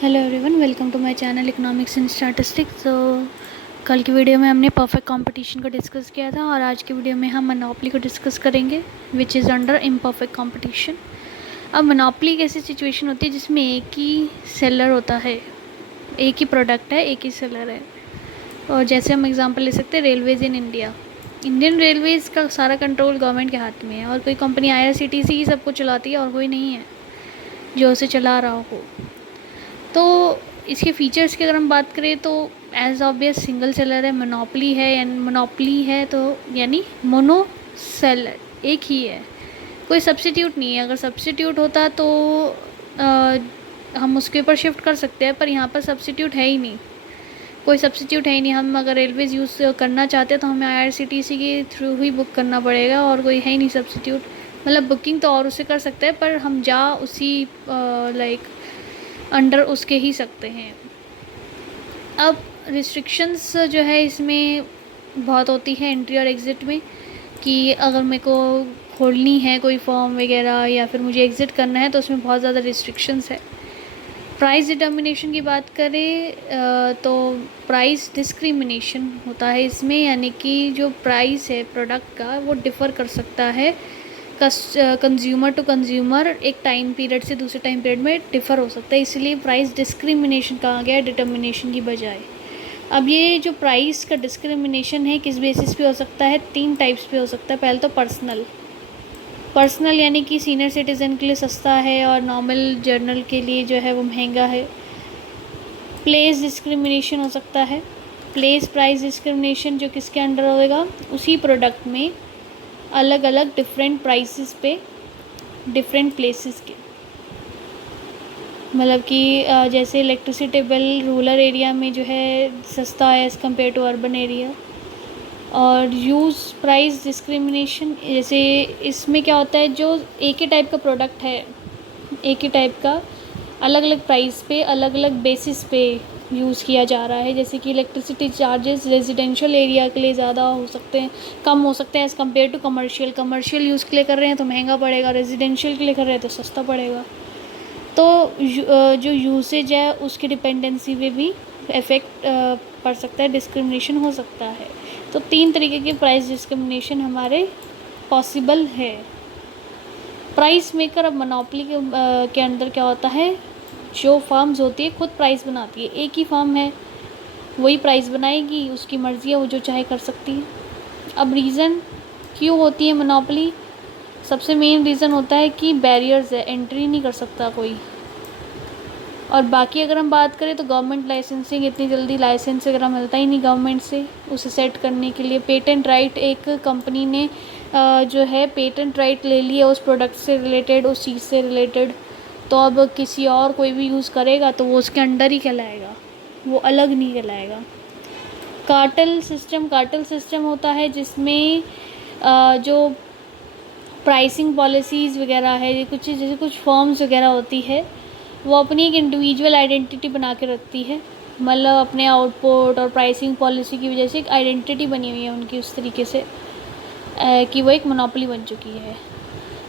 Hello everyone, welcome to my channel economics and statistics. तो कल की वीडियो में हमने परफेक्ट कंपटीशन को डिस्कस किया था और आज की वीडियो में हम मोनोपोली को डिस्कस करेंगे which is under imperfect competition. अब मोनोपोली एक ऐसी सिचुएशन होती है जिसमें एक ही सेलर होता है, एक ही प्रोडक्ट है, एक ही सेलर है। और जैसे हम एग्जांपल ले सकते हैं Railways in India. Indian Railways का सारा कंट्रोल गवर्नमेंट के हाथ में है और कोई कंपनी IRCTC ही सब कुछ चलाती है और कोई नहीं है जो उसे चला रहा हो। तो इसके फीचर्स की अगर हम बात करें तो एज ऑब्वियस सिंगल सेलर है, मोनोपोली है तो यानी मोनो सेलर एक ही है, कोई सब्सिट्यूट नहीं है। अगर सब्सिट्यूट होता तो हम उसके ऊपर शिफ्ट कर सकते हैं, पर यहाँ पर सब्सिट्यूट है ही नहीं, कोई सब्सिट्यूट है ही नहीं। हम अगर रेलवेज़ यूज़ करना चाहते हैं तो हमें IRCTC के थ्रू ही बुक करना पड़ेगा और कोई है ही नहीं सब्सिट्यूट। मतलब बुकिंग तो और उससे कर सकते हैं पर हम जा उसी अंडर उसके ही सकते हैं। अब रिस्ट्रिक्शंस जो है इसमें बहुत होती है एंट्री और एग्ज़िट में, कि अगर मेरे को खोलनी है कोई फॉर्म वगैरह या फिर मुझे एग्ज़िट करना है तो उसमें बहुत ज़्यादा रिस्ट्रिक्शंस है। प्राइस डिटर्मिनेशन की बात करें तो प्राइस डिस्क्रिमिनेशन होता है इसमें, यानी कि जो प्राइस है प्रोडक्ट का वो डिफ़र कर सकता है कंज्यूमर टू कंज्यूमर, एक टाइम पीरियड से दूसरे टाइम पीरियड में डिफ़र हो सकता है, इसलिए प्राइस डिस्क्रिमिनेशन कहा गया है डिटर्मिनेशन की बजाय। अब ये जो प्राइस का डिस्क्रिमिनेशन है किस बेसिस पे हो सकता है, 3 टाइप्स पे हो सकता है। पहले तो पर्सनल यानी कि सीनियर सिटीज़न के लिए सस्ता है और नॉर्मल जर्नल के लिए जो है वो महंगा है। प्लेस डिस्क्रिमिनेशन हो सकता है, प्लेस प्राइस डिस्क्रिमिनेशन जो किसके अंडर होएगा, उसी प्रोडक्ट में अलग अलग डिफरेंट प्राइसेस पे डिफरेंट प्लेसेस के। मतलब कि जैसे इलेक्ट्रिसिटी बिल रूरल एरिया में जो है सस्ता है as compare to urban area. और यूज़ प्राइस डिस्क्रिमिनेशन, जैसे इसमें क्या होता है, जो एक ही टाइप का प्रोडक्ट है, एक ही टाइप का अलग अलग प्राइस पे अलग अलग बेसिस पे यूज़ किया जा रहा है। जैसे कि इलेक्ट्रिसिटी चार्जेस रेजिडेंशियल एरिया के लिए ज़्यादा हो सकते हैं, कम हो सकते हैं as compare to commercial use के लिए कर रहे हैं तो महंगा पड़ेगा, रेजिडेंशियल के लिए कर रहे हैं तो सस्ता पड़ेगा। तो जो यूसेज है उसकी डिपेंडेंसी पे भी इफ़ेक्ट पड़ सकता है, डिस्क्रिमिनेशन हो सकता है। तो 3 तरीके के प्राइस डिस्क्रिमिनेशन हमारे पॉसिबल है। प्राइस मेकर अब मोनोपोली के अंदर क्या होता है, जो फर्म्स होती है खुद प्राइस बनाती है, एक ही फर्म है वही प्राइस बनाएगी, उसकी मर्ज़ी है, वो जो चाहे कर सकती है। अब रीज़न क्यों होती है मोनोपोली, सबसे मेन रीज़न होता है कि बैरियर्स है, एंट्री नहीं कर सकता कोई। और बाकी अगर हम बात करें तो गवर्नमेंट लाइसेंसिंग, इतनी जल्दी लाइसेंस वगैरह मिलता ही नहीं गवर्नमेंट से उसे सेट करने के लिए। पेटेंट राइट, एक कंपनी ने जो है पेटेंट राइट ले लिया उस प्रोडक्ट से रिलेटेड, उस चीज़ से रिलेटेड, तो अब किसी और कोई भी यूज़ करेगा तो वो उसके अंडर ही कहलाएगा, वो अलग नहीं कहलाएगा। कार्टेल सिस्टम होता है जिसमें जो प्राइसिंग पॉलिसीज़ वगैरह है, कुछ जैसे कुछ फर्म्स वगैरह होती है वो अपनी एक इंडिविजुअल आइडेंटिटी बना के रखती है, मतलब अपने आउटपुट और प्राइसिंग पॉलिसी की वजह से एक आइडेंटिटी बनी हुई है उनकी उस तरीके से कि वो एक मोनोपोली बन चुकी है।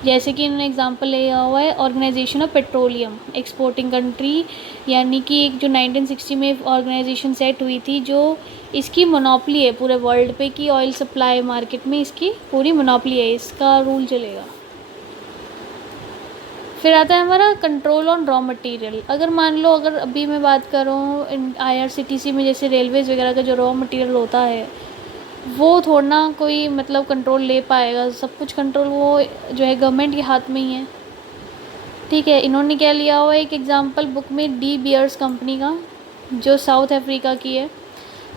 जैसे कि इन्होंने एग्जांपल लिया हुआ है organization of petroleum exporting country, यानी कि एक जो 1960 में ऑर्गेनाइजेशन सेट हुई थी, जो इसकी मोनोपोली है पूरे वर्ल्ड पे कि ऑयल सप्लाई मार्केट में इसकी पूरी मोनोपोली है, इसका रूल चलेगा। फिर आता है हमारा कंट्रोल ऑन रॉ मटेरियल। अगर मान लो, अगर अभी मैं बात करूँ IRCTC में जैसे रेलवेज़ वगैरह का जो रॉ मटेरियल होता है वो थोड़ा कोई मतलब कंट्रोल ले पाएगा, सब कुछ कंट्रोल वो जो है गवर्नमेंट के हाथ में ही है। ठीक है, इन्होंने क्या लिया हुआ है, एक एग्जांपल बुक में डी बियर्स कंपनी का जो साउथ अफ्रीका की है,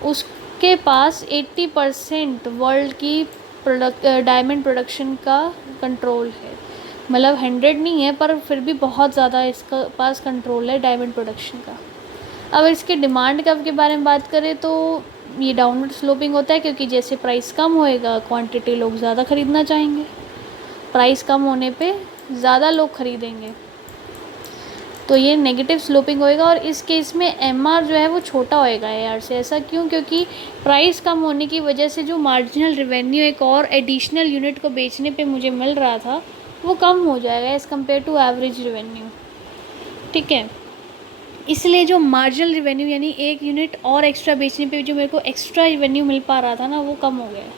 उसके पास 80% वर्ल्ड की डायमंड प्रोडक्शन का कंट्रोल है। मतलब 100 नहीं है पर फिर भी बहुत ज़्यादा इसका पास कंट्रोल है डायमंड प्रोडक्शन का। अब इसके डिमांड का के बारे में बात करें तो ये डाउनवर्ड स्लोपिंग होता है, क्योंकि जैसे प्राइस कम होएगा क्वांटिटी लोग ज़्यादा ख़रीदना चाहेंगे, प्राइस कम होने पे ज़्यादा लोग ख़रीदेंगे, तो ये नेगेटिव स्लोपिंग होएगा। और इस केस में MR जो है वो छोटा होएगा AR से। ऐसा क्यों, क्योंकि प्राइस कम होने की वजह से जो मार्जिनल रेवेन्यू एक और एडिशनल यूनिट को बेचने पे मुझे मिल रहा था वो कम हो जाएगा as compare to average revenue. ठीक है, इसलिए जो मार्जिनल रेवेन्यू यानी एक यूनिट और एक्स्ट्रा बेचने पे जो मेरे को एक्स्ट्रा रेवेन्यू मिल पा रहा था ना, वो कम हो गया।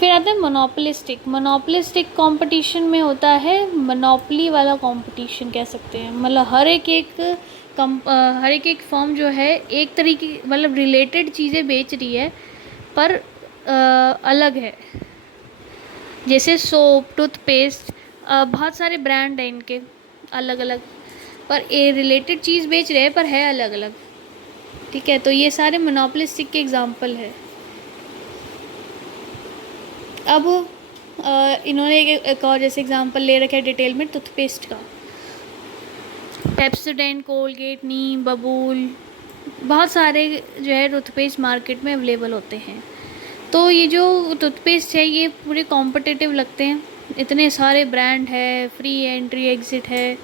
फिर आता है मोनोपोलिस्टिक। मोनोपोलिस्टिक कंपटीशन में होता है मोनोपोली वाला कंपटीशन कह सकते हैं, मतलब हर एक फर्म जो है एक तरीके मतलब रिलेटेड चीज़ें बेच रही है पर अलग है। जैसे सोप, टूथपेस्ट, बहुत सारे ब्रांड हैं इनके अलग अलग, पर ये रिलेटेड चीज़ बेच रहे हैं पर है अलग अलग। ठीक है, तो ये सारे मोनोपोलिस्टिक के एग्जांपल है। अब इन्होंने एक और जैसे एग्जांपल ले रखा है डिटेल में टूथपेस्ट का। पेप्सोडेंट, कोलगेट, नीम, बबूल, बहुत सारे जो है टूथपेस्ट मार्केट में अवेलेबल होते हैं। तो ये जो टूथपेस्ट है ये पूरे कॉम्पिटिटिव लगते हैं, इतने सारे ब्रांड है, फ्री एंट्री एग्ज़िट है।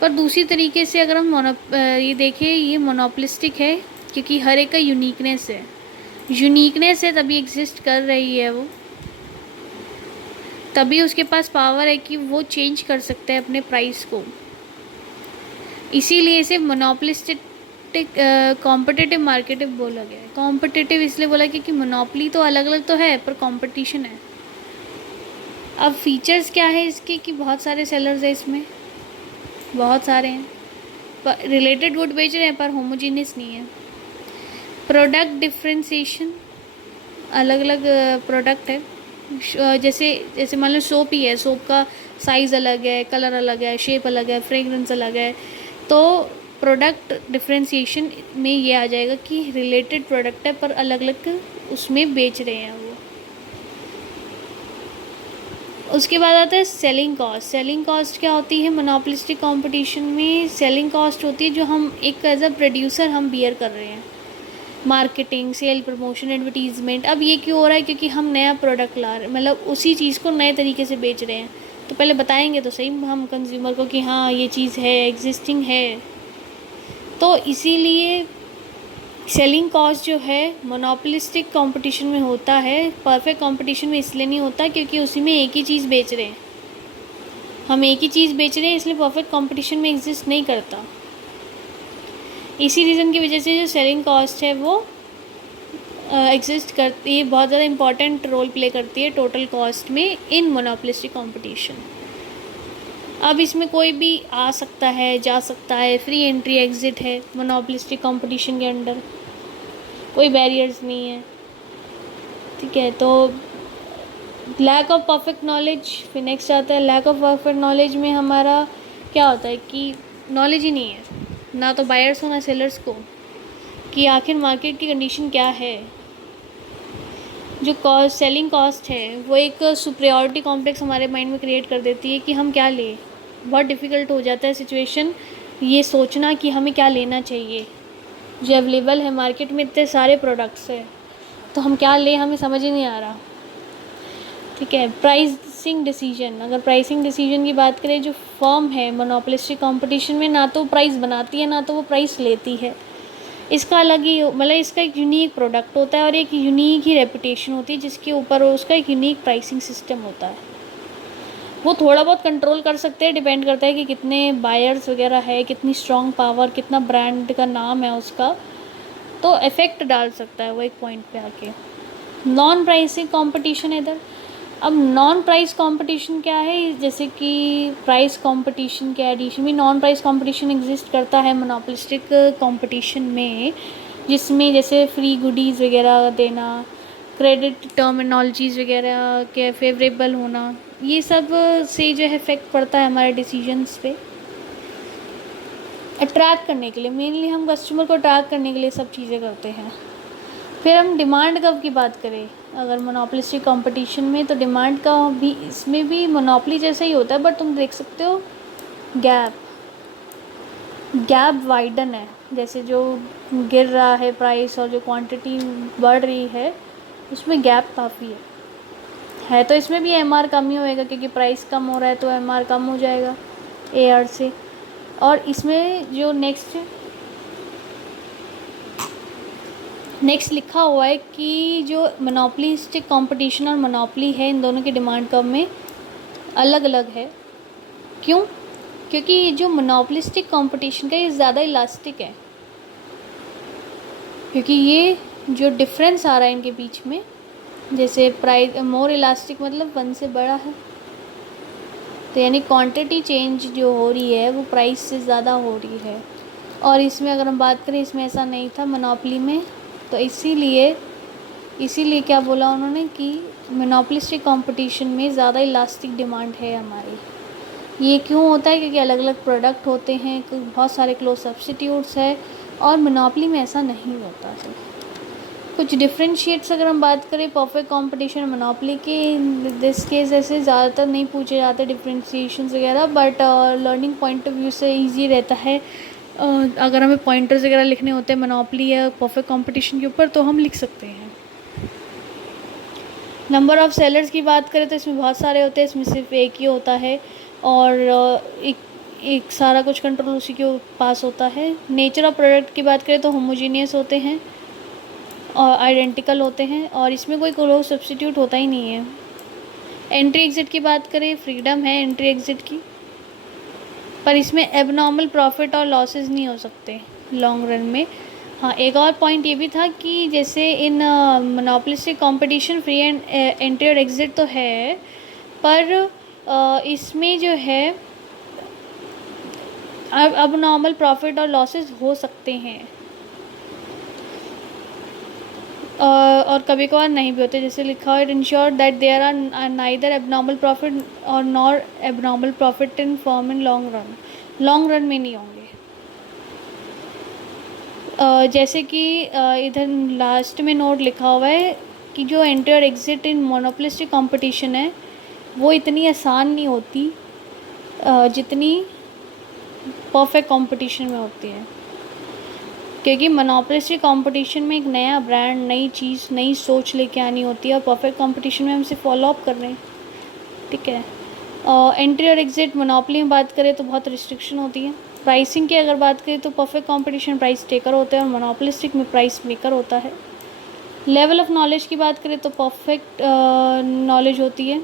पर दूसरी तरीके से अगर हम ये देखें, ये मोनोपोलिस्टिक है क्योंकि हर एक का यूनिकनेस है तभी एग्जिस्ट कर रही है वो, तभी उसके पास पावर है कि वो चेंज कर सकता है अपने प्राइस को। इसीलिए इसे मोनोपोलिस्टिक कॉम्पिटिटिव मार्केट बोला गया है। कॉम्पिटिटिव इसलिए बोला क्योंकि मोनोपोली तो अलग अलग तो है पर कंपटीशन है। अब फीचर्स क्या है इसके कि बहुत सारे सेलर्स हैं इसमें, बहुत सारे हैं, पर रिलेटेड गुड बेच रहे हैं पर होमोजीनियस नहीं है। प्रोडक्ट डिफ्रेंसिएशन, अलग अलग प्रोडक्ट है। जैसे मान लो सोप ही है, सोप का साइज़ अलग है, कलर अलग है, शेप अलग है, फ्रेगरेंस अलग है। तो प्रोडक्ट डिफ्रेंसिएशन में ये आ जाएगा कि रिलेटेड प्रोडक्ट है पर अलग अलग उसमें बेच रहे हैं वो। उसके बाद आता है सेलिंग कॉस्ट। सेलिंग कॉस्ट क्या होती है मोनोपोलिस्टिक कंपटीशन में? सेलिंग कॉस्ट होती है जो हम एक एज अ प्रोड्यूसर हम बियर कर रहे हैं। Marketing, sale, promotion, advertisement. अब ये क्यों हो रहा है? क्योंकि हम नया प्रोडक्ट ला रहे हैं, मतलब उसी चीज़ को नए तरीके से बेच रहे हैं। तो पहले बताएंगे तो सही हम कंज्यूमर को कि हाँ ये चीज़ है, एग्जिस्टिंग है। तो इसीलिए सेलिंग कॉस्ट जो है मोनोपोलिस्टिक कंपटीशन में होता है, परफेक्ट कंपटीशन में इसलिए नहीं होता क्योंकि उसी में एक ही चीज़ बेच रहे हैं, हम एक ही चीज़ बेच रहे हैं, इसलिए परफेक्ट कंपटीशन में एग्जिस्ट नहीं करता। इसी रीज़न की वजह से जो सेलिंग कॉस्ट है वो एग्जिस्ट करती है, बहुत ज़्यादा इंपॉर्टेंट रोल प्ले करती है टोटल कॉस्ट में इन मोनोपोलिस्टिक कंपटीशन। अब इसमें कोई भी आ सकता है, जा सकता है, फ्री एंट्री एग्ज़िट है मोनोपोलिस्टिक कंपटीशन के अंडर, कोई बैरियर्स नहीं है। ठीक है, तो लैक ऑफ परफेक्ट नॉलेज। फिर नेक्स्ट आता है लैक ऑफ परफेक्ट नॉलेज में हमारा क्या होता है कि नॉलेज ही नहीं है, ना तो बायर्स को ना सेलर्स को, कि आखिर मार्केट की कंडीशन क्या है। जो सेलिंग कॉस्ट है वो एक सुपरियॉरिटी कॉम्प्लेक्स हमारे माइंड में क्रिएट कर देती है कि हम क्या लें। बहुत डिफ़िकल्ट हो जाता है सिचुएशन ये सोचना कि हमें क्या लेना चाहिए। जो अवेलेबल है मार्केट में इतने सारे प्रोडक्ट्स हैं तो हम क्या लें, हमें समझ ही नहीं आ रहा। ठीक है, प्राइसिंग डिसीजन। अगर प्राइसिंग डिसीजन की बात करें, जो फर्म है मोनोपोलिस्टिक कंपटीशन में ना तो प्राइस बनाती है ना तो वो प्राइस लेती है। इसका अलग ही मतलब इसका एक यूनिक प्रोडक्ट होता है और एक यूनिक ही रेपुटेशन होती है जिसके ऊपर उसका एक यूनिक प्राइसिंग सिस्टम होता है। वो थोड़ा बहुत कंट्रोल कर सकते हैं, डिपेंड करता है कि कितने बायर्स वगैरह है, कितनी स्ट्रॉन्ग पावर, कितना ब्रांड का नाम है उसका, तो इफ़ेक्ट डाल सकता है वो एक पॉइंट पे आके। नॉन प्राइसिंग कंपटीशन इधर। अब नॉन प्राइस कंपटीशन क्या है? जैसे कि प्राइस कंपटीशन के एडिशन में नॉन प्राइस कंपटीशन एग्जिस्ट करता है मोनोपोलिस्टिक कंपटीशन में, जिसमें जैसे फ्री गुडीज़ वगैरह देना, क्रेडिट टर्मिनोलॉजीज़ वगैरह के फेवरेबल होना, ये सब से जो है इफेक्ट पड़ता है हमारे डिसीजंस पे। अट्रैक्ट करने के लिए, मेनली हम कस्टमर को अट्रैक्ट करने के लिए सब चीज़ें करते हैं। फिर हम डिमांड कर्व की बात करें, अगर मोनोपोलिस्टिक कंपटीशन में, तो डिमांड का भी इसमें भी मोनोपोली जैसा ही होता है, बट तुम देख सकते हो गैप वाइडन है। जैसे जो गिर रहा है प्राइस और जो क्वांटिटी बढ़ रही है उसमें गैप काफ़ी है। तो इसमें भी एमआर कम ही होएगा क्योंकि प्राइस कम हो रहा है तो एमआर कम हो जाएगा एआर से। और इसमें जो नेक्स्ट लिखा हुआ है कि जो मोनोपोलिस्टिक कंपटीशन और मोनोपोली है, इन दोनों की डिमांड कर्व में अलग अलग है। क्यों? क्योंकि ये जो मोनोपोलिस्टिक कंपटीशन का ये ज़्यादा इलास्टिक है, क्योंकि ये जो डिफरेंस आ रहा है इनके बीच में, जैसे प्राइस मोर इलास्टिक मतलब 1 से बड़ा है, तो यानी क्वांटिटी चेंज जो हो रही है वो प्राइस से ज़्यादा हो रही है। और इसमें अगर हम बात करें, इसमें ऐसा नहीं था मोनोपोली में, तो इसीलिए क्या बोला उन्होंने कि मोनोपोलिस्टिक कंपटीशन में ज़्यादा इलास्टिक डिमांड है हमारी। ये क्यों होता है? क्योंकि अलग अलग प्रोडक्ट होते हैं, बहुत सारे क्लोज सब्स्टिट्यूट्स है, और मोनोपोली में ऐसा नहीं होता है। कुछ डिफरेंशिएट्स अगर हम बात करें परफेक्ट कंपटीशन मोनोपोली के, दिस केस ऐसे ज़्यादातर नहीं पूछे जाते डिफरेंशिएशंस वगैरह, but learning point of view से इजी रहता है। अगर हमें पॉइंटर्स वगैरह लिखने होते हैं मोनोपोली या परफेक्ट कंपटीशन के ऊपर, तो हम लिख सकते हैं। नंबर ऑफ़ सेलर्स की बात करें तो इसमें बहुत सारे होते हैं, इसमें सिर्फ एक ही होता है, और एक सारा कुछ कंट्रोल उसी के पास होता है। नेचर ऑफ प्रोडक्ट की बात करें तो होमोजीनियस होते हैं और आइडेंटिकल होते हैं, और इसमें कोई क्लोज सब्स्टिट्यूट होता ही नहीं है। एंट्री एग्ज़िट की बात करें, फ्रीडम है एंट्री एग्ज़िट की, पर इसमें एबनॉर्मल प्रॉफिट और लॉसेस नहीं हो सकते लॉन्ग रन में। हाँ, एक और पॉइंट ये भी था कि जैसे in monopolistic competition free and entry और एग्ज़िट तो है, पर इसमें जो है अब नॉर्मल प्रॉफिट और लॉसेस हो सकते हैं, और कभी कभार नहीं भी होते। जैसे लिखा है, it insure that there are neither abnormal profit और nor abnormal profit in form in long run में नहीं होंगे। जैसे कि इधर लास्ट में नोट लिखा हुआ है कि जो एंट्री और एग्ज़िट इन मोनोपोलिस्टिक कंपटीशन है वो इतनी आसान नहीं होती जितनी परफेक्ट कंपटीशन में होती है, क्योंकि मोनोपोलिस्टिक कंपटीशन में एक नया ब्रांड, नई चीज़, नई सोच लेके आनी होती है, और परफेक्ट कंपटीशन में हम इसे फॉलो अप कर रहे हैं। ठीक है। एंट्री और एग्ज़िट मोनोपोली में बात करें तो बहुत रिस्ट्रिक्शन होती है। प्राइसिंग की अगर बात करें तो परफेक्ट कंपटीशन प्राइस टेकर होता है और मोनोपोलिस्टिक में प्राइस मेकर होता है। लेवल ऑफ नॉलेज की बात करें तो परफेक्ट नॉलेज होती है,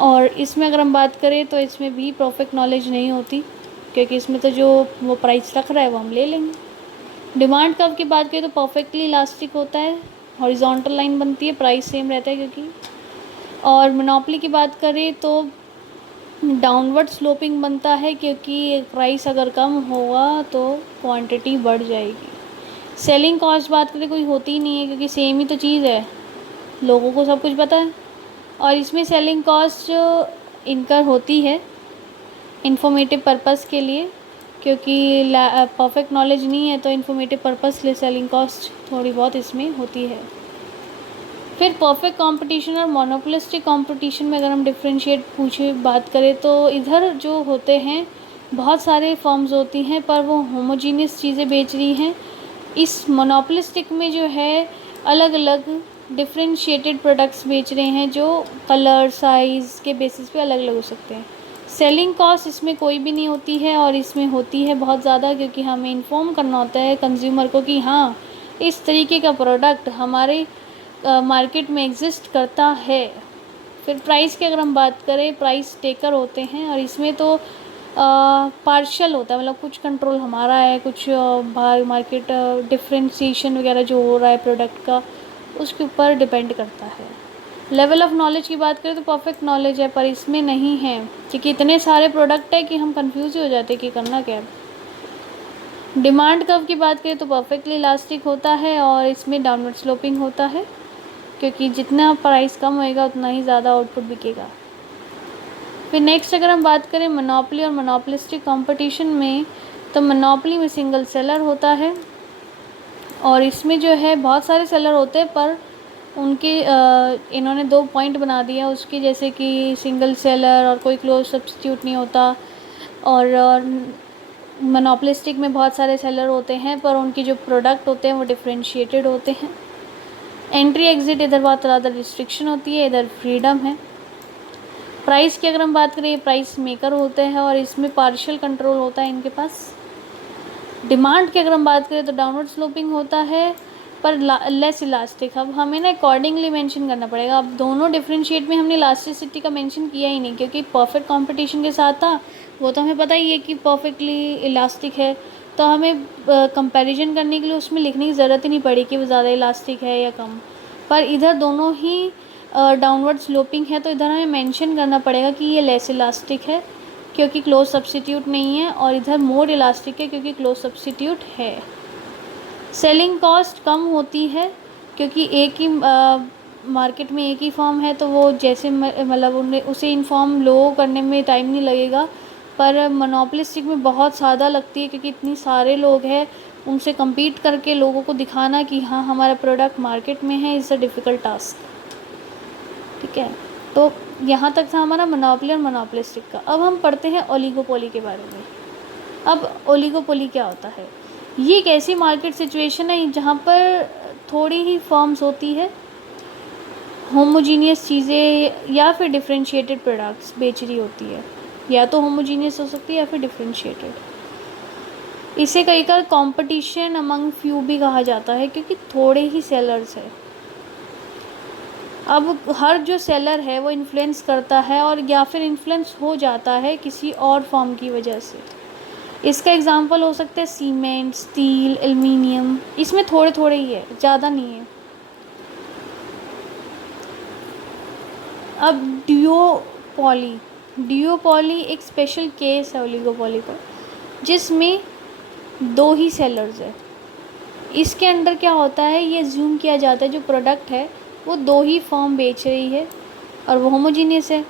और इसमें अगर हम बात करें तो इसमें भी परफेक्ट नॉलेज नहीं होती, क्योंकि इसमें तो जो वो प्राइस रख रहा है वो हम ले लेंगे। डिमांड कर्व की बात करें तो परफेक्टली इलास्टिक होता है, हॉरिजॉन्टल लाइन बनती है, प्राइस सेम रहता है क्योंकि। और मोनोपोली की बात करें तो डाउनवर्ड स्लोपिंग बनता है, क्योंकि प्राइस अगर कम होगा तो क्वांटिटी बढ़ जाएगी। सेलिंग कॉस्ट बात करें कोई होती ही नहीं है, क्योंकि सेम ही तो चीज़ है, लोगों को सब कुछ पता है। और इसमें सेलिंग कॉस्ट इनकर होती है इंफॉर्मेटिव पर्पस के लिए, क्योंकि परफेक्ट नॉलेज नहीं है तो इंफॉर्मेटिव पर्पस के लिए सेलिंग कॉस्ट थोड़ी बहुत इसमें होती है। फिर परफेक्ट कंपटीशन और मोनोपोलिस्टिक कंपटीशन में अगर हम डिफरेंशिएट बात करें तो इधर जो होते हैं बहुत सारे फर्म्स होती हैं, पर वो होमोजीनियस चीज़ें बेच रही हैं। इस मोनोपोलिस्टिक में जो है अलग अलग डिफरेंशिएटेड प्रोडक्ट्स बेच रहे हैं, जो कलर साइज़ के बेसिस पे अलग अलग हो सकते हैं। सेलिंग कॉस्ट इसमें कोई भी नहीं होती है, और इसमें होती है बहुत ज़्यादा, क्योंकि हमें इन्फॉर्म करना होता है कंज्यूमर को कि हाँ इस तरीके का प्रोडक्ट हमारे मार्केट में एग्जिस्ट करता है। फिर प्राइस की अगर हम बात करें, प्राइस टेकर होते हैं, और इसमें तो पार्शियल होता है, मतलब कुछ कंट्रोल हमारा है, कुछ बाहर मार्केट डिफ्रेंशिएशन वगैरह जो हो रहा है प्रोडक्ट का उसके ऊपर डिपेंड करता है। लेवल ऑफ़ नॉलेज की बात करें तो परफेक्ट नॉलेज है, पर इसमें नहीं है, क्योंकि इतने सारे प्रोडक्ट है कि हम कंफ्यूज हो जाते हैं कि करना क्या है। डिमांड कर्व की बात करें तो परफेक्टली इलास्टिक होता है, और इसमें डाउनवर्ड स्लोपिंग होता है, क्योंकि जितना प्राइस कम होएगा उतना ही ज़्यादा आउटपुट बिकेगा। फिर नेक्स्ट अगर हम बात करें मोनोपोली और मोनोपोलिस्टिक कंपटीशन में, तो मोनोपोली में सिंगल सेलर होता है, और इसमें जो है बहुत सारे सेलर होते हैं, पर उनके इन्होंने 2 पॉइंट बना दिया उसके, जैसे कि सिंगल सेलर और कोई क्लोज सब्स्टिट्यूट नहीं होता, और मोनोपोलिस्टिक में बहुत सारे सेलर होते हैं, पर उनके जो प्रोडक्ट होते हैं वो डिफरेंशिएटेड होते हैं। एंट्री एग्ज़िट इधर बहुत ज़्यादा रिस्ट्रिक्शन होती है, इधर फ्रीडम है। प्राइस की अगर हम बात करें, प्राइस मेकर होते हैं, और इसमें पार्शियल कंट्रोल होता है इनके पास। डिमांड की अगर हम बात करें तो डाउनवर्ड स्लोपिंग होता है, पर लेस इलास्टिक। अब हमें ना अकॉर्डिंगली मेंशन करना पड़ेगा। अब दोनों डिफरेंशिएट में हमने इलास्टिसिटी का मेंशन किया ही नहीं, क्योंकि परफेक्ट कंपटीशन के साथ था वो तो हमें पता ही है कि परफेक्टली इलास्टिक है, तो हमें कंपैरिजन करने के लिए उसमें लिखने की ज़रूरत ही नहीं पड़ी कि वो ज़्यादा इलास्टिक है या कम। पर इधर दोनों ही डाउनवर्ड स्लोपिंग है, तो इधर हमें मेंशन करना पड़ेगा कि ये लेस इलास्टिक है क्योंकि क्लोज सब्स्टिट्यूट नहीं है, और इधर मोर इलास्टिक है क्योंकि क्लोज सब्स्टिट्यूट है। सेलिंग कॉस्ट कम होती है क्योंकि एक ही मार्केट में एक ही फॉर्म है, तो वो जैसे मतलब उन्हें उसे इन्फॉर्म लोगों करने में टाइम नहीं लगेगा। पर मोनोपोलिस्टिक में बहुत ज़्यादा लगती है क्योंकि इतनी सारे लोग हैं, उनसे compete करके लोगों को दिखाना कि हाँ हमारा प्रोडक्ट मार्केट में है, इज़ अ डिफ़िकल्ट टास्क। ठीक है, तो यहाँ तक था हमारा मोनोपोली और मोनोपोलिस्टिक का। अब हम पढ़ते हैं ओलिगोपोली के बारे में। अब ओलिगोपोली क्या होता है? ये एक ऐसी मार्केट सिचुएशन है जहाँ पर थोड़ी ही फर्म्स होती है, होमोजीनियस चीज़ें या फिर डिफरेंशिएटेड प्रोडक्ट्स बेच रही होती है, या तो होमोजीनियस हो सकती है या फिर डिफरेंशिएटेड। इसे कई बार कंपटीशन अमंग फ्यू भी कहा जाता है क्योंकि थोड़े ही सेलर्स हैं। अब हर जो सेलर है वो इन्फ्लुएंस करता है और या फिर इन्फ्लुएंस हो जाता है किसी और फॉर्म की वजह से। इसका एग्जांपल हो सकता है सीमेंट, स्टील, एल्युमिनियम। इसमें थोड़े थोड़े ही है, ज़्यादा नहीं है। अब ड्यूओपॉली एक स्पेशल केस है ओलिगोपॉली का, जिसमें दो ही सेलर्स है। इसके अंदर क्या होता है, ये अज्यूम किया जाता है जो प्रोडक्ट है वो दो ही फर्म बेच रही है और वो होमोजीनियस है,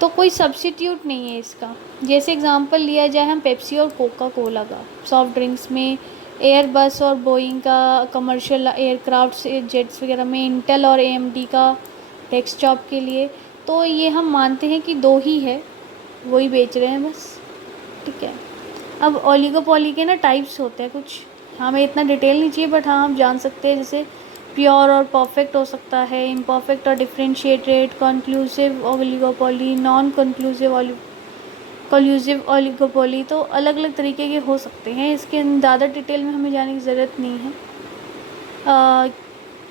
तो कोई सब्स्टिट्यूट नहीं है इसका। जैसे एग्जांपल लिया जाए हम पेप्सी और कोका कोला का, सॉफ्ट ड्रिंक्स में एयरबस और बोइंग का, कमर्शियल एयरक्राफ्ट जेट्स वगैरह में इंटेल और एएमडी का, डेस्कटॉप के लिए, तो ये हम मानते हैं कि दो ही है, वही बेच रहे हैं बस। ठीक है, अब ओलिगोपॉली के ना टाइप्स होते हैं कुछ, हमें इतना डिटेल नहीं चाहिए बट हाँ हम जान सकते हैं। जैसे प्योर और परफेक्ट हो सकता है, इम्परफेक्ट और differentiated, conclusive oligopoly, non conclusive oligopoly, तो अलग अलग तरीके के हो सकते हैं। इसके ज़्यादा डिटेल में हमें जाने की ज़रूरत नहीं है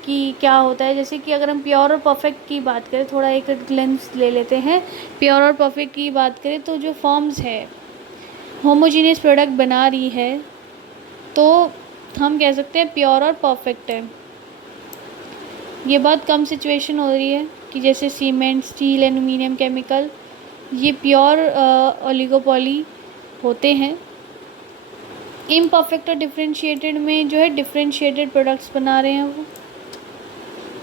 कि क्या होता है। जैसे कि अगर हम प्योर और परफेक्ट की बात करें, थोड़ा एक ग्लेंस ले लेते हैं। प्योर और परफेक्ट की बात करें तो जो फॉर्म्स है होमोजीनियस प्रोडक्ट बना रही है, तो हम कह सकते हैं प्योर और परफेक्ट है। ये बहुत कम सिचुएशन हो रही है कि जैसे सीमेंट, स्टील, एल्युमिनियम, केमिकल, ये प्योर ओलिगोपॉली होते हैं। इम्परफेक्ट और डिफरेंशिएटेड में जो है डिफरेंशिएटेड प्रोडक्ट्स बना रहे हैं वो,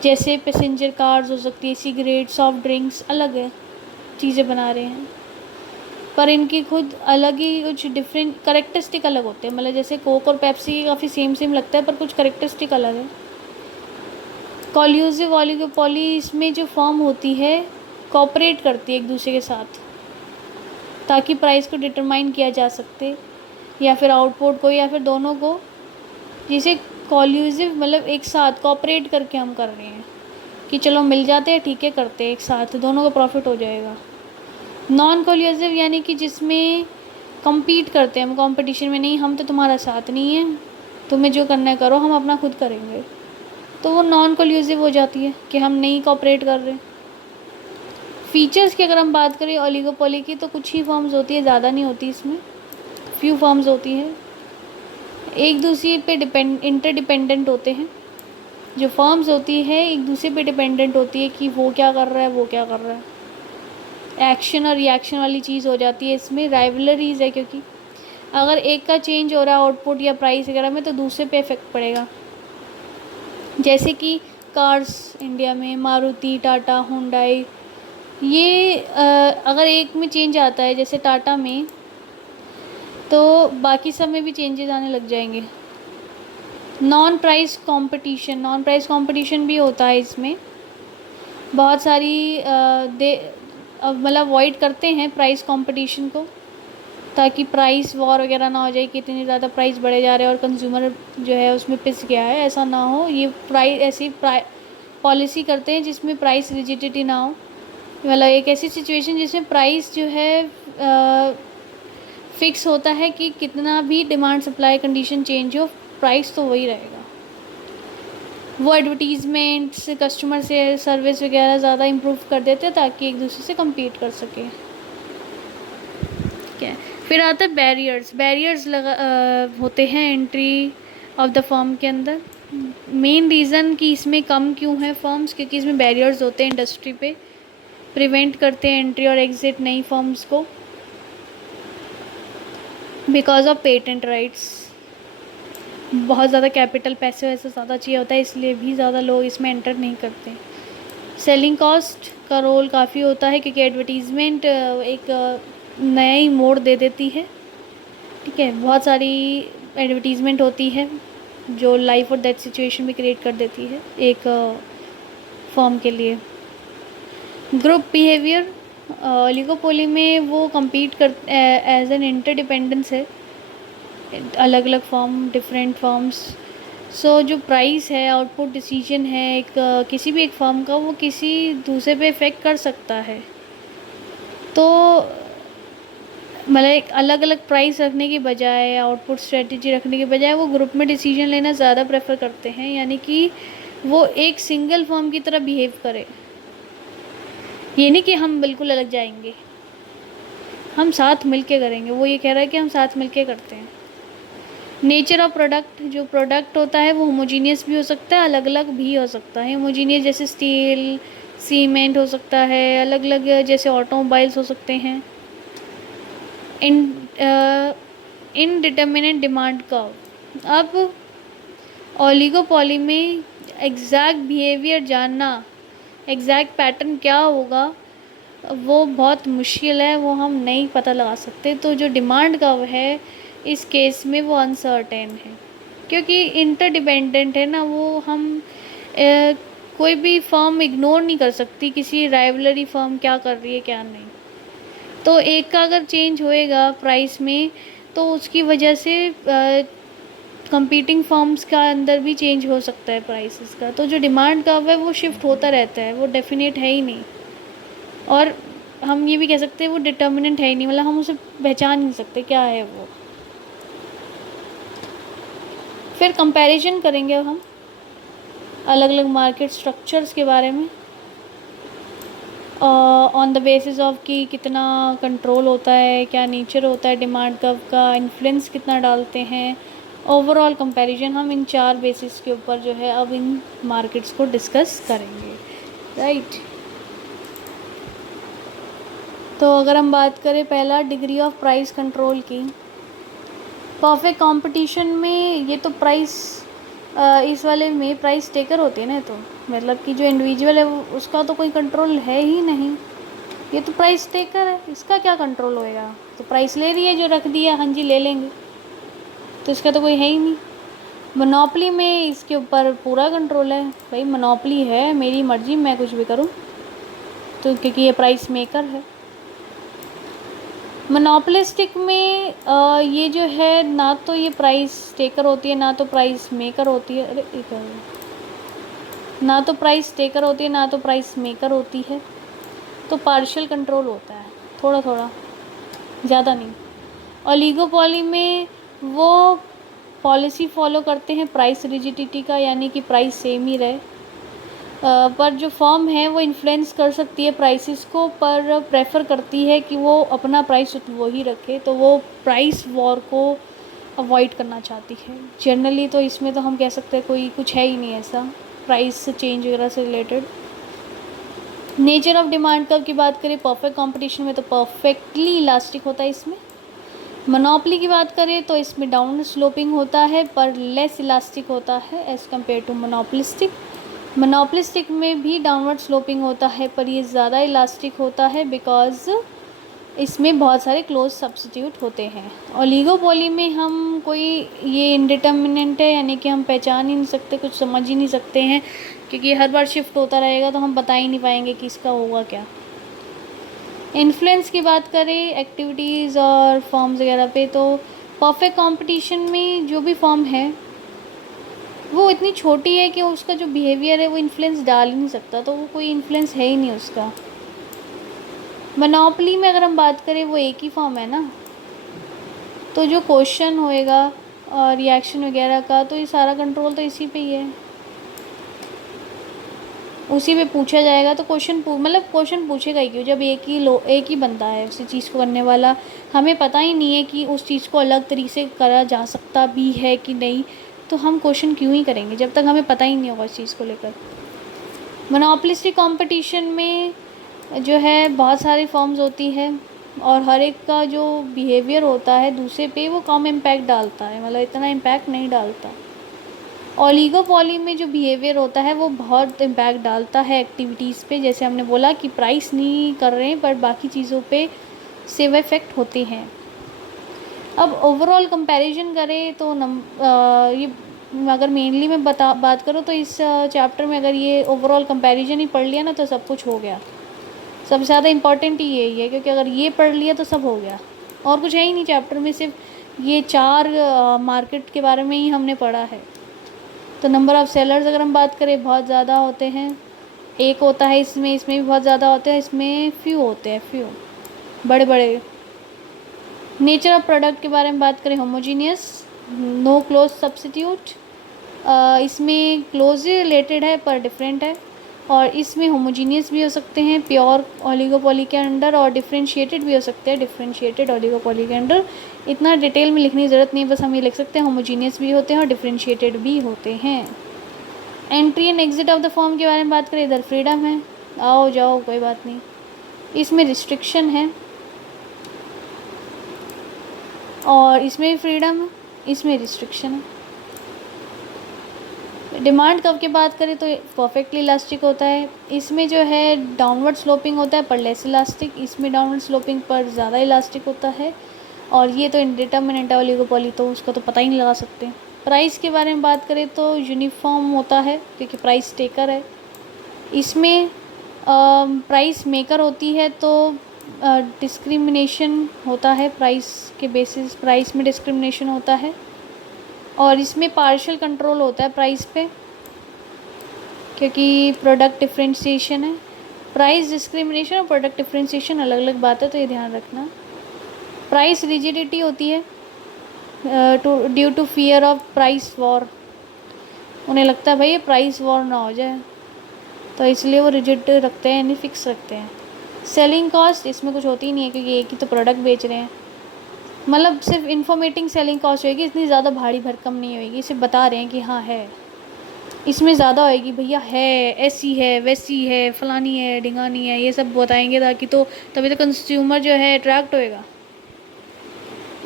जैसे पैसेंजर कार्स हो सकती है, सिगरेट, सॉफ्ट ड्रिंक्स, अलग है चीज़ें बना रहे हैं, पर इनकी खुद अलग ही कुछ डिफरेंट करेक्टरिस्टिक अलग होते हैं। मतलब जैसे कोक और पेप्सी काफ़ी सेम लगता है पर कुछ करेक्टरिस्टिक अलग है। कॉल्यूसिव ओलिगोपॉली, इसमें जो फॉर्म होती है कोऑपरेट करती है एक दूसरे के साथ ताकि प्राइस को डिटरमाइन किया जा सकते, या फिर आउटपुट को, या फिर दोनों को। जिसे कॉल्यूसिव मतलब एक साथ कोऑपरेट करके हम कर रहे हैं कि चलो मिल जाते हैं, ठीक है, करते हैं एक साथ, दोनों को प्रॉफिट हो जाएगा। नॉन कॉल्यूसिव यानी कि जिसमें compete करते हैं हम, कंपटीशन में नहीं, हम तो तुम्हारा साथ नहीं है, तुम्हें जो करना है करो, हम अपना खुद करेंगे, तो वो नॉन कॉल्यूसिव हो जाती है कि हम नहीं कोऑपरेट कर रहे। फीचर्स की अगर हम बात करें ओलिगोपॉली की, तो कुछ ही फॉर्म्स होती है, ज़्यादा नहीं होती, इसमें फ्यू फॉर्म्स होती है, एक दूसरे पे इंटरडिपेंडेंट होते हैं। जो फॉर्म्स होती है एक दूसरे पे डिपेंडेंट होती है कि वो क्या कर रहा है, वो क्या कर रहा है। एक्शन और रिएक्शन वाली चीज़ हो जाती है इसमें। राइवलरीज है क्योंकि अगर एक का चेंज हो रहा है आउटपुट या प्राइस वगैरह में, तो दूसरे पे इफेक्ट पड़ेगा। जैसे कि कार्स इंडिया में मारुति, टाटा, हुंडई, ये अगर एक में चेंज आता है जैसे टाटा में, तो बाकी सब में भी चेंजेस आने लग जाएंगे। नॉन प्राइस कंपटीशन भी होता है इसमें। बहुत सारी मतलब अवॉइड करते हैं प्राइस कंपटीशन को ताकि प्राइस वॉर वगैरह ना हो जाए कि इतनी ज़्यादा प्राइस बढ़े जा रहे हैं और कंज्यूमर जो है उसमें पिस गया है, ऐसा ना हो। ये ऐसी पॉलिसी करते हैं जिसमें प्राइस रिजिडिटी ना हो, मतलब एक ऐसी सिचुएशन जिसमें प्राइस जो है फिक्स होता है कि कितना भी डिमांड सप्लाई कंडीशन चेंज हो, प्राइस तो वही रहेगा। वो एडवर्टीज़मेंट्स, कस्टमर से सर्विस वगैरह ज़्यादा इम्प्रूव कर देते हैं ताकि एक दूसरे से कम्पीट कर सके। ठीक है। फिर आता है बैरियर्स। बैरियर्स होते हैं एंट्री ऑफ द फर्म के अंदर। मेन रीज़न कि इसमें कम क्यों है फर्म्स, क्योंकि इसमें बैरियर्स होते हैं इंडस्ट्री पे, प्रिवेंट करते हैं एंट्री और एग्ज़िट नई फर्म्स को बिकॉज ऑफ पेटेंट राइट्स। बहुत ज़्यादा कैपिटल, पैसे वैसे ज़्यादा चाहिए होता है, इसलिए भी ज़्यादा लोग इसमें एंटर नहीं करते। सेलिंग कॉस्ट का रोल काफ़ी होता है, क्योंकि एडवर्टीज़मेंट एक नया ही मोड़ दे देती है। ठीक है, बहुत सारी एडवर्टीज़मेंट होती है जो लाइफ और डेथ सिचुएशन भी क्रिएट कर देती है एक फर्म के लिए। ग्रुप बिहेवियर ओलिगोपोली में वो compete कर एज एन इंटरडिपेंडेंस है, अलग अलग फर्म, डिफरेंट फर्म्स। सो जो प्राइस है, आउटपुट डिसीजन है एक किसी भी एक फर्म का, वो किसी दूसरे पे इफ़ेक्ट कर सकता है। तो मतलब एक अलग अलग प्राइस रखने की बजाय, आउटपुट स्ट्रेटजी रखने के बजाय वो ग्रुप में डिसीजन लेना ज़्यादा प्रेफर करते हैं, यानी कि वो एक सिंगल फर्म की तरह बिहेव करे। ये नहीं कि हम बिल्कुल अलग जाएंगे, हम साथ मिलके करेंगे। वो ये कह रहा है कि हम साथ मिलके करते हैं। नेचर ऑफ प्रोडक्ट, जो प्रोडक्ट होता है वो होमोजीनियस भी हो सकता है, अलग अलग भी हो सकता है। होमोजीनियस जैसे स्टील, सीमेंट हो सकता है, अलग अलग जैसे ऑटोमोबाइल्स हो सकते हैं। Indeterminate demand curve. अब ओलिगोपॉली में एग्जैक्ट बिहेवियर जानना, एग्जैक्ट पैटर्न क्या होगा, वो बहुत मुश्किल है, वो हम नहीं पता लगा सकते। तो जो डिमांड कर्व है इस केस में वो अनसर्टेन है, क्योंकि इंटरडिपेंडेंट है ना वो। हम कोई भी फर्म इग्नोर नहीं कर सकती किसी राइवलरी फर्म क्या कर रही है क्या नहीं। तो एक का अगर चेंज होएगा प्राइस में, तो उसकी वजह से कंपीटिंग फर्म्स का अंदर भी चेंज हो सकता है प्राइसेस का। तो जो डिमांड कर्व है वो शिफ्ट होता रहता है, वो डेफिनेट है ही नहीं। और हम ये भी कह सकते हैं वो डिटर्मिनेंट है ही नहीं, मतलब हम उसे पहचान नहीं सकते क्या है वो। फिर कंपैरिजन करेंगे अब हम अलग अलग मार्केट स्ट्रक्चर्स के बारे में, ऑन द बेसिस ऑफ कि कितना कंट्रोल होता है, क्या नेचर होता है डिमांड कर्व का, इन्फ्लुएंस कितना डालते हैं। ओवरऑल कंपैरिजन हम इन 4 बेसिस के ऊपर जो है अब इन मार्केट्स को डिस्कस करेंगे, राइट। तो अगर हम बात करें पहला डिग्री ऑफ प्राइस कंट्रोल की, परफेक्ट कंपटीशन में ये तो प्राइस इस वाले में प्राइस टेकर होते हैं ना, तो मतलब कि जो इंडिविजुअल है उसका तो कोई कंट्रोल है ही नहीं, ये तो प्राइस टेकर है, इसका क्या कंट्रोल होएगा। तो प्राइस ले रही है, जो रख दिया हाँ जी ले लेंगे, तो इसका तो कोई है ही नहीं। मोनोपली में इसके ऊपर पूरा कंट्रोल है, भाई मोनोपली है, मेरी मर्जी, मैं कुछ भी करूँ, तो क्योंकि ये प्राइस मेकर है। मोनोपोलिस्टिक में ये जो है ना तो ये प्राइस टेकर होती है ना तो प्राइस मेकर होती है। अरे ना तो प्राइस टेकर होती है ना तो प्राइस मेकर होती है, तो पार्शियल कंट्रोल होता है, थोड़ा थोड़ा, ज़्यादा नहीं। ओलिगोपॉली में वो पॉलिसी फॉलो करते हैं प्राइस रिजिडिटी का, यानी कि प्राइस सेम ही रहे, पर जो फर्म है वो इन्फ्लुएंस कर सकती है प्राइसेस को, पर प्रेफर करती है कि वो अपना प्राइस वो ही रखे, तो वो प्राइस वॉर को अवॉइड करना चाहती है जनरली। तो इसमें तो हम कह सकते हैं कोई कुछ है ही नहीं ऐसा प्राइस चेंज वगैरह से related. Nature of demand curve की बात करें, परफेक्ट कंपटीशन में तो परफेक्टली इलास्टिक होता है इसमें। मोनोपली की बात करें तो इसमें डाउन स्लोपिंग होता है, पर लेस इलास्टिक होता है as compare to monopolistic. Monopolistic में भी डाउनवर्ड स्लोपिंग होता है, पर ये ज़्यादा इलास्टिक होता है बिकॉज इसमें बहुत सारे क्लोज सब्स्टिट्यूट होते हैं। ओलिगोपोली में हम कोई ये इंडिटर्मिनेंट है, यानी कि हम पहचान ही नहीं सकते, कुछ समझ ही नहीं सकते हैं, क्योंकि हर बार शिफ्ट होता रहेगा, तो हम बता ही नहीं पाएंगे कि इसका होगा क्या। इन्फ्लुएंस की बात करें एक्टिविटीज़ और फॉर्म्स वगैरह पे, तो परफेक्ट कंपटीशन में जो भी फॉर्म है वो इतनी छोटी है कि उसका जो बिहेवियर है वो इन्फ्लुएंस डाल ही नहीं सकता, तो वो कोई इन्फ्लुएंस है ही नहीं उसका। मोनोपली में अगर हम बात करें वो एक ही फॉर्म है ना, तो जो क्वेश्चन होएगा और रिएक्शन वगैरह का, तो ये सारा कंट्रोल तो इसी पे ही है। उसी पे पूछा जाएगा तो मतलब क्वेश्चन पूछेगा ही क्यों, जब एक ही बंदा है उसी चीज़ को करने वाला, हमें पता ही नहीं है कि उस चीज़ को अलग तरीके से करा जा सकता भी है कि नहीं, तो हम क्वेश्चन क्यों ही करेंगे जब तक हमें पता ही नहीं होगा इस चीज़ को लेकर। मोनोपोलिस्टिक कंपटीशन में जो है बहुत सारी फर्म्स होती है और हर एक का जो बिहेवियर होता है दूसरे पे वो कम इम्पैक्ट डालता है, मतलब इतना इम्पैक्ट नहीं डालता। ओलिगोपॉली में जो बिहेवियर होता है वो बहुत इम्पैक्ट डालता है एक्टिविटीज़ पे, जैसे हमने बोला कि प्राइस नहीं कर रहे हैं पर बाकी चीज़ों पे सेव इफ़ेक्ट होते हैं। अब ओवरऑल कंपैरिजन करें तो ये अगर मेनली मैं बात करूँ तो इस चैप्टर में अगर ये ओवरऑल कंपैरिजन ही पढ़ लिया ना तो सब कुछ हो गया। सबसे ज़्यादा इम्पॉर्टेंट ही यही है, क्योंकि अगर ये पढ़ लिया तो सब हो गया, और कुछ है ही नहीं चैप्टर में, सिर्फ ये 4 मार्केट के बारे में ही हमने पढ़ा है। तो नंबर ऑफ़ सेलर्स अगर हम बात करें बहुत ज़्यादा होते हैं, एक होता है इसमें भी बहुत ज़्यादा होते हैं, इसमें फ्यू होते हैं, फ्यू बड़े बड़े। नेचर ऑफ प्रोडक्ट के बारे में बात करें, होमोजीनियस, नो क्लोज सब्स्टिट्यूट, इसमें क्लोजली रिलेटेड है पर डिफरेंट है, और इसमें होमोजीनियस भी हो सकते हैं प्योर ओलिगोपॉली के अंडर, और डिफरेंशिएटेड भी हो सकते हैं डिफरेंशिएटेड ओलिगोपॉली के अंडर। इतना डिटेल में लिखने की ज़रूरत नहीं, बस हम ये लिख सकते हैं होमोजीनियस भी होते हैं और डिफरेंशिएटेड भी होते हैं। Entry and exit of the form के बारे में बात करें, इधर फ्रीडम है, आओ जाओ कोई बात नहीं। इसमें रिस्ट्रिक्शन है और इसमें भी फ्रीडम है, इसमें रिस्ट्रिक्शन है। डिमांड कर्व की बात करें तो परफेक्टली इलास्टिक होता है, इसमें जो है डाउनवर्ड स्लोपिंग होता है पर लेस इलास्टिक, इसमें डाउनवर्ड स्लोपिंग पर ज़्यादा इलास्टिक होता है। और ये तो इंडिटरमिनेंट है ओलिगोपॉली, तो उसका तो पता ही नहीं लगा सकते। प्राइस के बारे में बात करें तो यूनिफॉर्म होता है क्योंकि प्राइस टेकर है। इसमें प्राइस मेकर होती है तो डिस्क्रिमिनेशन होता है, प्राइस के बेसिस प्राइस में डिस्क्रिमिनेशन होता है। और इसमें पार्शियल कंट्रोल होता है प्राइस पे क्योंकि प्रोडक्ट डिफरेंशिएशन है। प्राइस डिस्क्रिमिनेशन और प्रोडक्ट डिफरेंशिएशन अलग अलग बात है, तो ये ध्यान रखना। प्राइस रिजिडिटी होती है due to fear of price war, उन्हें लगता है भाई ये प्राइस वॉर ना हो जाए, तो इसलिए वो रिजिड रखते हैं, यानी फिक्स रखते हैं। सेलिंग कॉस्ट इसमें कुछ होती ही नहीं है क्योंकि एक ही तो प्रोडक्ट बेच रहे हैं, मतलब सिर्फ इन्फॉर्मेटिंग सेलिंग कॉस्ट होएगी, इतनी ज़्यादा भारी भरकम नहीं होएगी, सिर्फ बता रहे हैं कि हाँ है। इसमें ज़्यादा होएगी भैया है, ऐसी है, वैसी है, फलानी है, ढिंगानी है, ये सब बताएंगे ताकि तो तभी तो कंज्यूमर जो है अट्रैक्ट होएगा।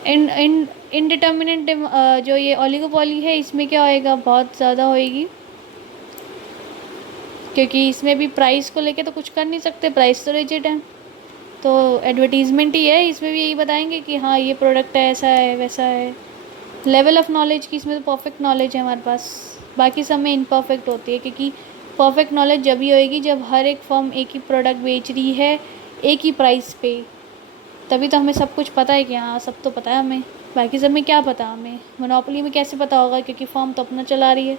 इनडिटर्मिनेंट जो ये ओलिगोपॉली है इसमें क्या होएगा, बहुत ज़्यादा होएगी क्योंकि इसमें भी प्राइस को लेके तो कुछ कर नहीं सकते, प्राइस तो रिजिड है, तो एडवर्टीज़मेंट ही है। इसमें भी यही बताएंगे कि हाँ ये प्रोडक्ट है, ऐसा है, वैसा है। लेवल ऑफ़ नॉलेज की इसमें तो परफेक्ट नॉलेज है हमारे पास, बाकी सब में इनपरफेक्ट होती है क्योंकि परफेक्ट नॉलेज जब ही होएगी जब हर एक फर्म एक ही प्रोडक्ट बेच रही है एक ही प्राइस पे, तभी तो हमें सब कुछ पता है कि हाँ सब तो पता है हमें, बाकी सब में क्या पता हमें। मोनोपोली में कैसे पता होगा क्योंकि फर्म तो अपना चला रही है,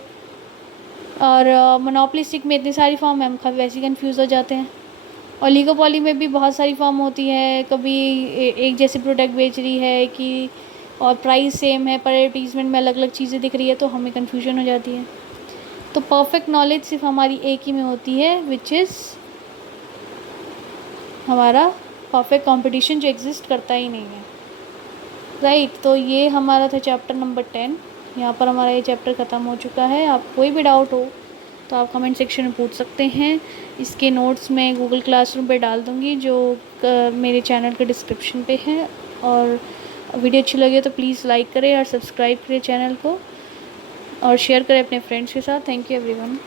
और मोनोपोलिस्टिक में इतनी सारी फर्म है हम वैसे ही कन्फ्यूज़ हो जाते हैं। ओलिगोपॉली में भी बहुत सारी फर्म होती है, कभी एक जैसे प्रोडक्ट बेच रही है कि और प्राइस सेम है पर एडवर्टीज़मेंट में अलग अलग चीज़ें दिख रही है, तो हमें कन्फ्यूजन हो जाती है। तो परफेक्ट नॉलेज सिर्फ हमारी एक ही में होती है, विच इज़ हमारा परफेक्ट कंपटीशन जो एग्जिस्ट करता ही नहीं है, राइट। तो ये हमारा था चैप्टर नंबर 10, यहाँ पर हमारा ये चैप्टर ख़त्म हो चुका है। आप कोई भी डाउट हो तो आप कमेंट सेक्शन में पूछ सकते हैं। इसके नोट्स मैं गूगल क्लासरूम पे डाल दूँगी जो मेरे चैनल के डिस्क्रिप्शन पे है। और वीडियो अच्छी लगे तो प्लीज़ लाइक करें और सब्सक्राइब करें चैनल को, और शेयर करें अपने फ्रेंड्स के साथ। Thank you everyone.